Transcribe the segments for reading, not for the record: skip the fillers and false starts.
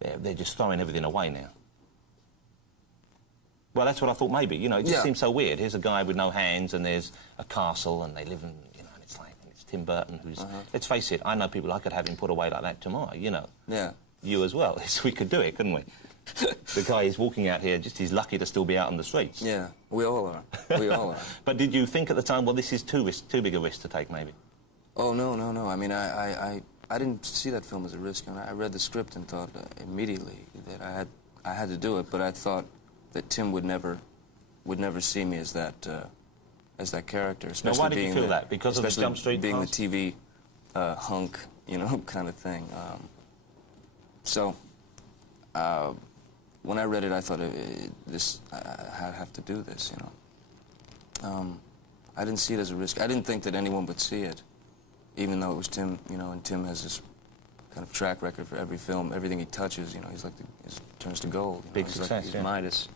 they're just throwing everything away now. Well, that's what I thought maybe, you know, it just seems so weird. Here's a guy with no hands and there's a castle and they live in, you know, and it's like, and it's Tim Burton who's... Let's face it, I know people I could have him put away like that tomorrow, you know. Yeah. You as well. We could do it, couldn't we? The guy is walking out here, just he's lucky to still be out on the streets. Yeah, we all are. We all are. But did you think at the time, well, this is too big a risk to take, maybe? Oh, no, no, no. I mean, I didn't see that film as a risk. I read the script and thought immediately that I had to do it, but I thought that Tim would never see me as that character. Especially now, why did you feel that? Because of the Jump Street being cast? the TV hunk, you know, kind of thing. So, when I read it, I thought, I have to do this, you know. I didn't see it as a risk. I didn't think that anyone would see it, even though it was Tim, you know, and Tim has this kind of track record for every film. Everything he touches, you know, he's like, turns to gold. You know? Big success, he's Midas.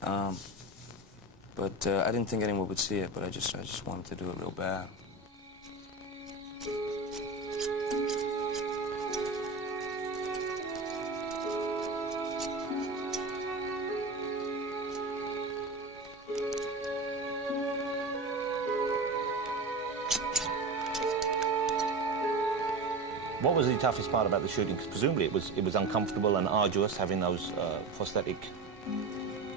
But I didn't think anyone would see it, but I just wanted to do it real bad. What was the toughest part about the shooting? Because presumably it was uncomfortable and arduous having those prosthetic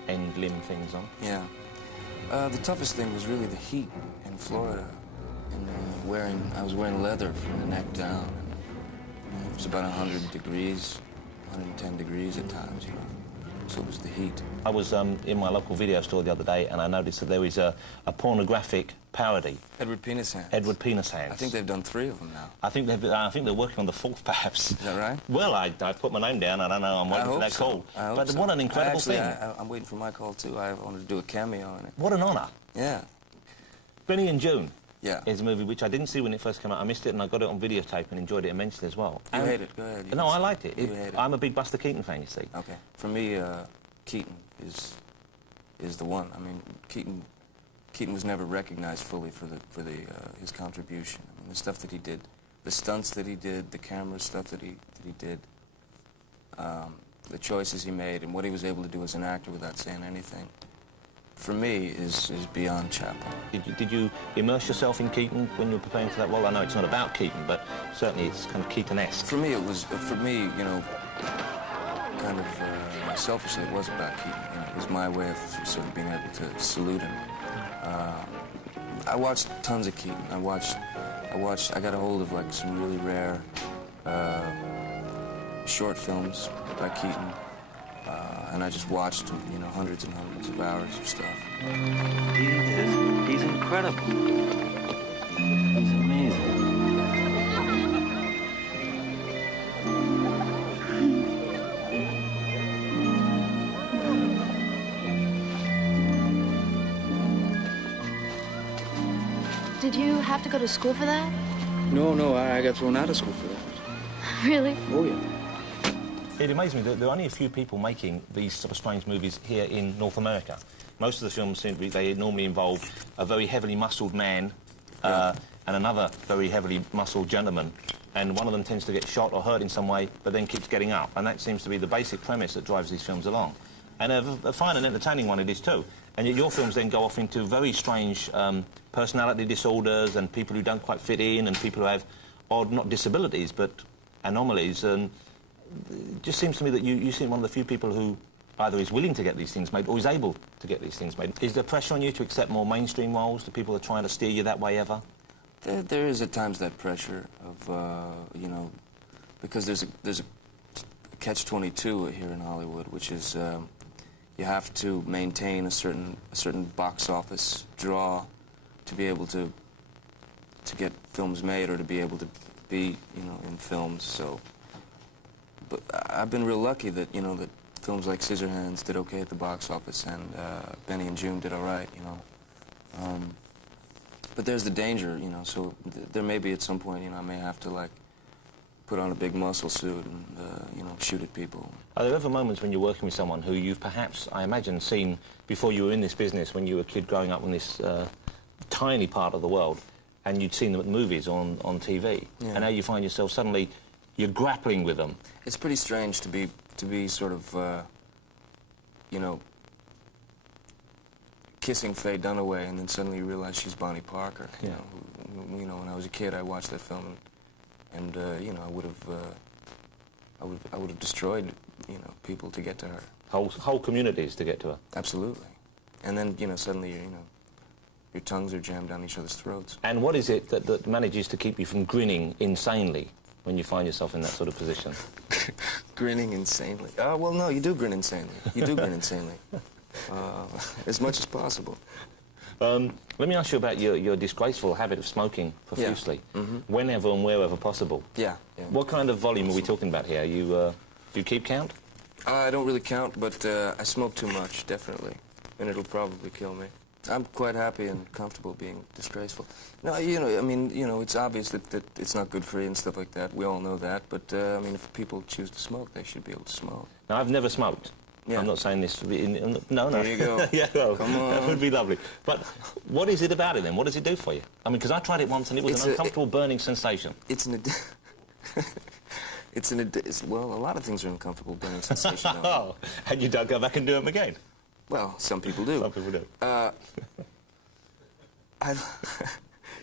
end limb things on. Yeah. The toughest thing was really the heat in Florida. And I was wearing leather from the neck down. And it was about 100 degrees, 110 degrees at times, you know. So it was the heat. I was in my local video store the other day and I noticed that there is a pornographic parody. Edward Scissorhands. Edward Scissorhands. I think they've done 3 of them now. I think they're working on the 4th, perhaps. Is that right? Well, I put my name down. I don't know. I'm waiting for that call. But what an incredible thing! I'm waiting for my call too. I wanted to do a cameo in it. What an honour! Yeah. Benny&Joon. Yeah. Is a movie which I didn't see when it first came out. I missed it and I got it on videotape and enjoyed it immensely as well. You hate it? Go ahead. No, I liked it. You hate it. I'm a big Buster Keaton fan, you see. Okay. For me, Keaton is the one. I mean, Keaton was never recognized fully for his contribution. I mean, the stuff that he did, the stunts that he did, the camera stuff that he did, the choices he made, and what he was able to do as an actor without saying anything, for me, is beyond Chaplin. Did you immerse yourself in Keaton when you were preparing for that role? I know it's not about Keaton, but certainly it's kind of Keaton-esque. For me, it was, you know, kind of selfishly, it was about Keaton. You know, it was my way of sort of being able to salute him. I watched tons of Keaton. I got a hold of like some really rare short films by Keaton, and I just watched them, you know, hundreds and hundreds of hours of stuff. He's incredible. He's amazing. Did you have to go to school for that? No, I got thrown out of school for that. Really? Oh, yeah. It amazed me that there are only a few people making these sort of strange movies here in North America. Most of the films seem to be, they normally involve a very heavily muscled man and another very heavily muscled gentleman, and one of them tends to get shot or hurt in some way, but then keeps getting up, and that seems to be the basic premise that drives these films along. And a fine and entertaining one it is too. And yet your films then go off into very strange personality disorders and people who don't quite fit in and people who have odd, not disabilities, but anomalies. And it just seems to me that you seem one of the few people who either is willing to get these things made or is able to get these things made. Is there pressure on you to accept more mainstream roles? Do people are trying to steer you that way ever? There is at times that pressure of, you know, because there's a catch-22 here in Hollywood, which is you have to maintain a certain box office draw to be able to get films made or to be able to be, you know, in films. So, but I've been real lucky that, you know, that films like Scissorhands did okay at the box office and Benny&Joon did all right, you know. But there's the danger, you know, so there may be at some point, you know, I may have to, like, put on a big muscle suit and, you know, shoot at people. Are there ever moments when you're working with someone who you've perhaps, I imagine, seen before you were in this business, when you were a kid growing up in this tiny part of the world, and you'd seen them at movies on TV, and now you find yourself suddenly, You're grappling with them. It's pretty strange to be sort of, you know, kissing Faye Dunaway, and then suddenly you realize she's Bonnie Parker. Yeah. You know, when I was a kid, I watched that film, and you know, I would have destroyed, you know, people to get to her. Whole communities to get to her. Absolutely. And then, you know, suddenly, you know, your tongues are jammed down each other's throats. And what is it that manages to keep you from grinning insanely when you find yourself in that sort of position? Grinning insanely. Well, no, you do grin insanely. You do grin insanely. As much as possible. Let me ask you about your disgraceful habit of smoking profusely, whenever and wherever possible. Yeah. What kind of volume are we talking about here? Do you keep count? I don't really count, but I smoke too much, definitely, and it'll probably kill me. I'm quite happy and comfortable being disgraceful. No, you know, I mean, you know, it's obvious that it's not good for you and stuff like that. We all know that, but I mean, if people choose to smoke, they should be able to smoke. Now, I've never smoked. Yeah. I'm not saying this... no. There you go. Yeah, well, come on. That would be lovely. But what is it about it, then? What does it do for you? I mean, because I tried it once, and it was an uncomfortable, burning sensation. It's an... well, a lot of things are uncomfortable, burning sensation. Oh, and you don't go back and do them again? Well, some people do. Some people do.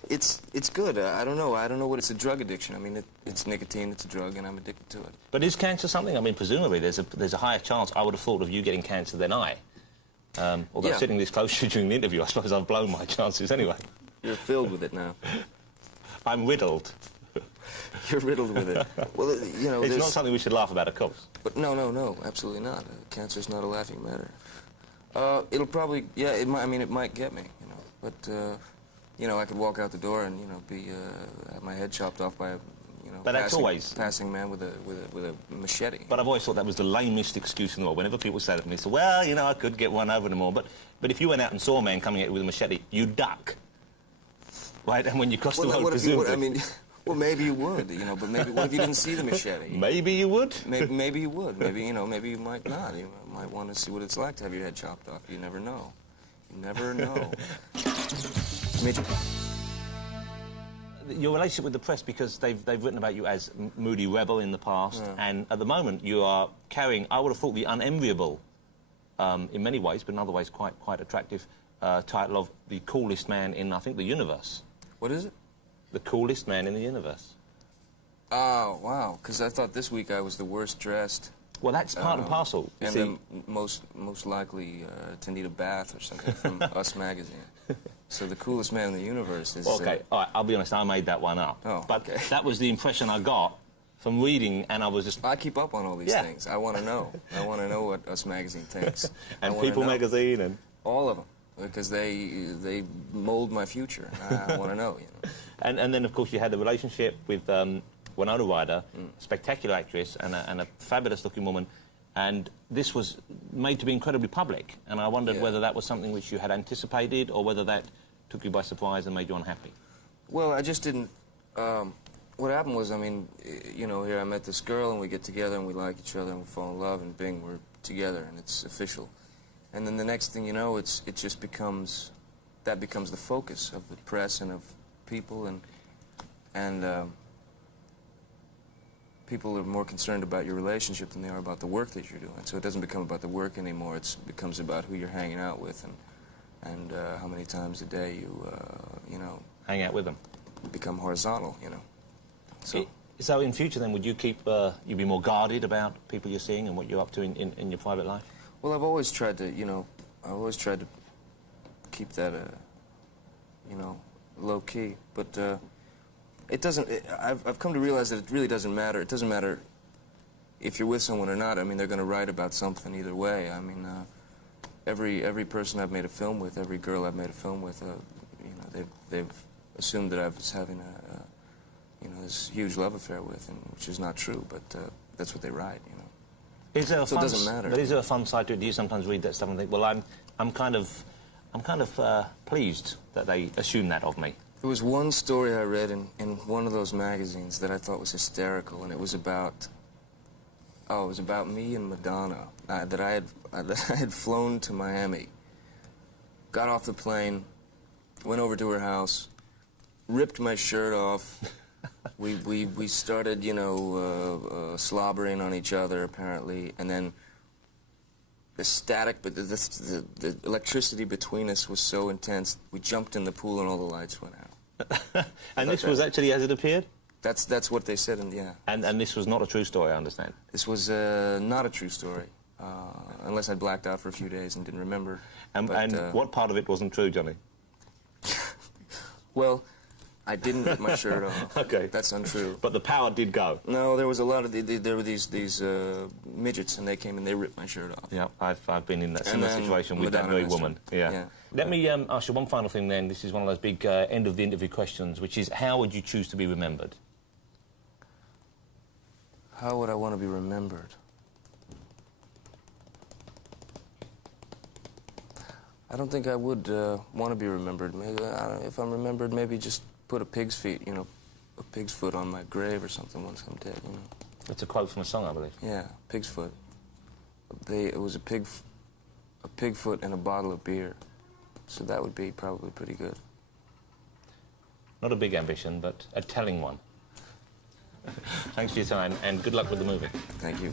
It's good. I don't know. I don't know what it's a drug addiction. I mean, it's nicotine. It's a drug, and I'm addicted to it. But is cancer something? I mean, presumably there's a higher chance, I would have thought, of you getting cancer than I. Although Yeah. sitting this close to you during the interview, I suppose I've blown my chances anyway. You're filled with it now. I'm riddled. You're riddled with it. Well, you know, It's not something we should laugh about, of course. But no, absolutely not. Cancer's not a laughing matter. It'll probably, yeah, it might. I mean, it might get me, you know. But you know, I could walk out the door and, you know, have my head chopped off by a, you know, But that's always... passing man with a machete. But I've always thought that was the lamest excuse in the world. Whenever people say that to me, they say, well, you know, I could get one over them all. But if you went out and saw a man coming at you with a machete, you duck. Right? And when you cross the road, what if you would? presumably... I mean, well, maybe you would, you know, but maybe, what if you didn't see the machete? Maybe you would? Maybe you would. Maybe, you know, maybe you might not. You might want to see what it's like to have your head chopped off. You never know. You never know. Your relationship with the press, because they've written about you as moody rebel in the past, and at the moment you are carrying, I would have thought, the unenviable, in many ways, but in other ways quite attractive, title of the coolest man in, I think, the universe. What is it? The coolest man in the universe. Oh, wow, because I thought this week I was the worst dressed. Well, that's part and parcel. And then most likely to need a bath or something from Us Magazine. So the coolest man in the universe is... OK, all right, I'll be honest, I made that one up. Oh, but okay. that was the impression I got from reading, and I was just... I keep up on all these things. I want to know. I want to know what Us Magazine thinks. And People Magazine and... All of them, because they mold my future. I want to know, you know. And then, of course, you had the relationship with Winona Ryder, spectacular actress and a fabulous-looking woman, and this was made to be incredibly public, and I wondered whether that was something which you had anticipated or whether that took you by surprise and made you unhappy. Well, I just didn't... what happened was, I mean, you know, here I met this girl, and we get together, and we like each other, and we fall in love, and bing, we're together, and it's official. And then the next thing you know, it just becomes... That becomes the focus of the press and of people, and people are more concerned about your relationship than they are about the work that you're doing. So it doesn't become about the work anymore. It becomes about who you're hanging out with and how many times a day you know... Hang out with them. Become horizontal, you know. So in future, then, would you keep... you'd be more guarded about people you're seeing and what you're up to in your private life? Well, I've always tried to, you know... I've always tried to keep that, you know, low-key. But it doesn't... I've come to realize that it really doesn't matter. It doesn't matter if you're with someone or not. I mean, they're going to write about something either way. I mean, every person I've made a film with, every girl I've made a film with, you know, they've assumed that I was having you know, this huge love affair with, and which is not true, but that's what they write, you know. Is there a so it doesn't matter. But is there a fun side to it? Do you sometimes read that stuff and think, well, I'm kind of pleased that they assume that of me? There was one story I read in one of those magazines that I thought was hysterical, and it was about... Oh, it was about me and Madonna, that I had flown to Miami, got off the plane, went over to her house, ripped my shirt off, We started, you know, slobbering on each other, apparently, and then the static, but the electricity between us was so intense, we jumped in the pool and all the lights went out. And this was actually as it appeared? That's what they said, yeah. And this was not a true story, I understand? This was not a true story, unless I blacked out for a few days and didn't remember. And what part of it wasn't true, Johnny? Well, I didn't get my shirt off. Okay. That's untrue. But the power did go. No, there was a lot of there were these midgets, and they came and they ripped my shirt off. Yeah, I've been in that similar situation with that very woman. Yeah. Let me ask you one final thing then. This is one of those big end of the interview questions, which is how would you choose to be remembered? How would I want to be remembered? I don't think I would want to be remembered. Maybe if I'm remembered, maybe just put a pig's feet, you know, a pig's foot on my grave or something once I'm dead, you know. It's a quote from a song, I believe. Yeah, pig's foot. It was a pig foot and a bottle of beer. So that would be probably pretty good. Not a big ambition, but a telling one. Thanks for your time, and good luck with the movie. Thank you.